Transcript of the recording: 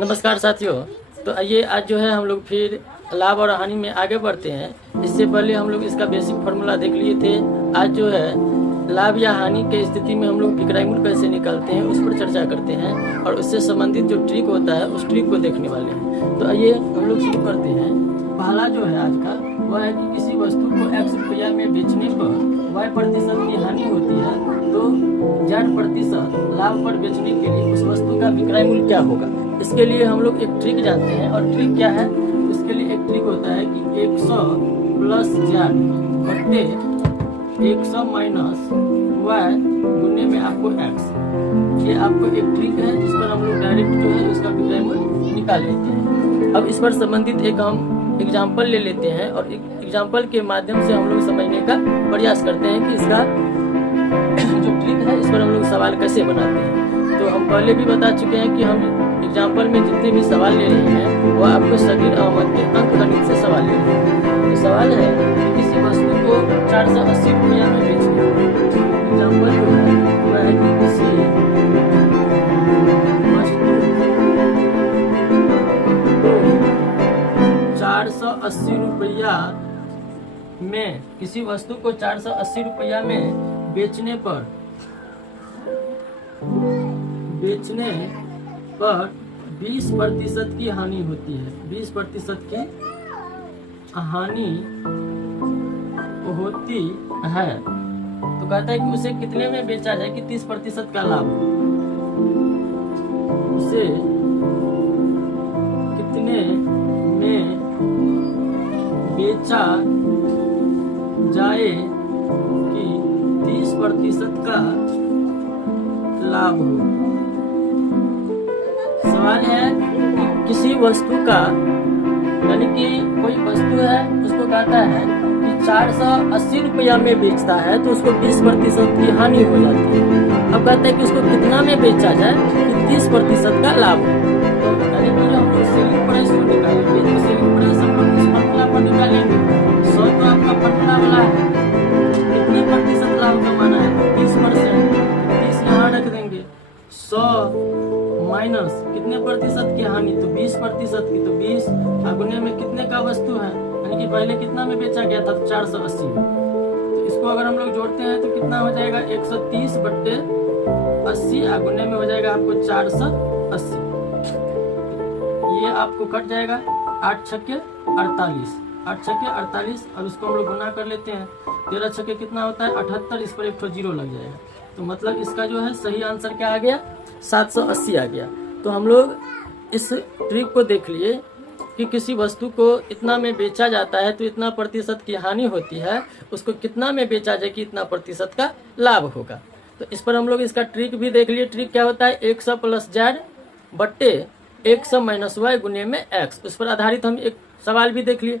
नमस्कार साथियों। तो आइए आज जो है हम लोग फिर लाभ और हानि में आगे बढ़ते हैं। इससे पहले हम लोग इसका बेसिक फार्मूला देख लिए थे। आज जो है लाभ या हानि के स्थिति में हम लोग विक्रय मूल्य कैसे निकालते हैं उस पर चर्चा करते हैं और उससे संबंधित जो ट्रिक होता है उस ट्रिक को देखने वाले हैं। तो आइए हम लोग शुरू करते हैं। पहला जो है आज का वह है कि किसी वस्तु को X रुपया में बेचने पर Y% की हानि होती है तो Z% लाभ पर बेचने के लिए उस वस्तु का विक्रय मूल्य क्या होगा। इसके लिए हम लोग एक ट्रिक जानते हैं और ट्रिक क्या है, इसके लिए एक ट्रिक होता है कि 100 प्लस Z बट्टे 100 माइनस Y गुने में आपको X। ये आपको एक ट्रिक है जिस पर हम लोग डायरेक्ट जो है इसका विक्रय मूल्य निकाल लेते हैं। अब इस पर संबंधित एक हम एग्जाम्पल ले लेते हैं और एग्जाम्पल के माध्यम से हम लोग समझने का प्रयास करते हैं कि इसका जो ट्रिक है इस पर हम लोग सवाल कैसे बनाते हैं। तो हम पहले भी बता चुके हैं कि हम एग्जाम्पल में जितने भी सवाल ले रहे हैं वो आपको शकील अहमद के अंकगणित से सवाल ले रहे हैं। तो सवाल है कि किसी वस्तु को 480 रुपया में बेचना। एग्जाम्पल जो है वह है कि किसी वस्तु को 480 रुपया में बेचने पर 20% की हानि होती है। 20% की हानि होती है तो कहता है कि उसे कितने में बेचा जाए कि 30% का लाभ हो। उसे कितने में बेचा जाए कि 30% का लाभ हो। सवाल है कि किसी वस्तु का यानी कि कोई वस्तु है उसको कहता है कि 480 रुपया में बेचता है तो उसको 20% की हानि हो जाती है। अब कहता है कि उसको कितना में बेचा जाए कि 30% का लाभ हो। तो यानी कि हम लोग सेलिंग प्राइस को निकालेंगे तो सेलिंग प्राइस हम लोग इस फॉर्मूला पर निकालेंगे। 100 तो आपका फॉर्मूला वाला है, कितने प्रतिशत लाभ कमाना है 30%, 30 यहाँ रख देंगे। 100 माइनस कितने प्रतिशत की हानि तो 20% की, तो 20 गुने में कितने का वस्तु है यानी कि पहले कितना में बेचा गया था 480 में। तो इसको अगर हम लोग जोड़ते हैं तो कितना हो जाएगा 130 बट्टे 80 गुने में हो जाएगा आपको 480। ये आपको कट जाएगा 8 छक्के 48, 8 छक्के 48। अब इसको हम लोग गुना कर लेते हैं। 13 छक्के कितना होता है 78, इस पर एक तो जीरो लग जाएगा। तो मतलब इसका जो है सही आंसर क्या आ गया 780 आ गया। तो हम लोग इस ट्रिक को देख लिए कि किसी वस्तु को इतना में बेचा जाता है तो इतना प्रतिशत की हानि होती है, उसको कितना में बेचा जाए कि इतना प्रतिशत का लाभ होगा। तो इस पर हम लोग इसका ट्रिक भी देख लिए। ट्रिक क्या होता है 100 प्लस Z बट्टे 100 माइनस Y गुने में X। उस पर आधारित हम एक सवाल भी देख लिए।